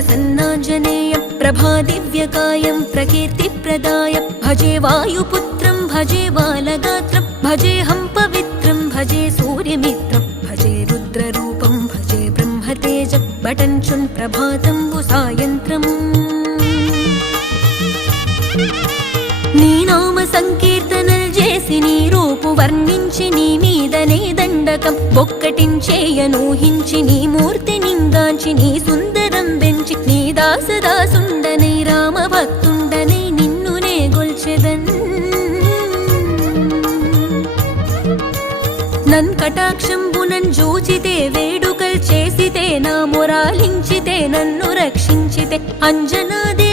प्रसन्नाञ्जनेयं प्रभादिव्यकायं प्रकीर्तिप्रदायं भजे वायुपुत्रं भजे बालगात्रं भजेऽहं पवित्रं भजे सूर्यमित्रं भजे रुद्ररूपं भजे ब्रह्मतेजं बटञ्चुन् प्रभातं सायन्त्रम् నీ నామ సంకీర్తనలు చేసి నీ రూపు వర్ణించి నీ మీదనే దండకం ఒక్కటించేయనూహించి నీ మూర్తి నింగాంచి నీ సుందరం పెంచి నీ దాసదాసుండనై రామ భక్తుండనై నిన్నునే గొల్చెదన్ నన్ కటాక్షంబునన్ జూచితే వేడుకల్ చేసితే నా మొరాలించితే నన్ను రక్షించితే అంజనాదే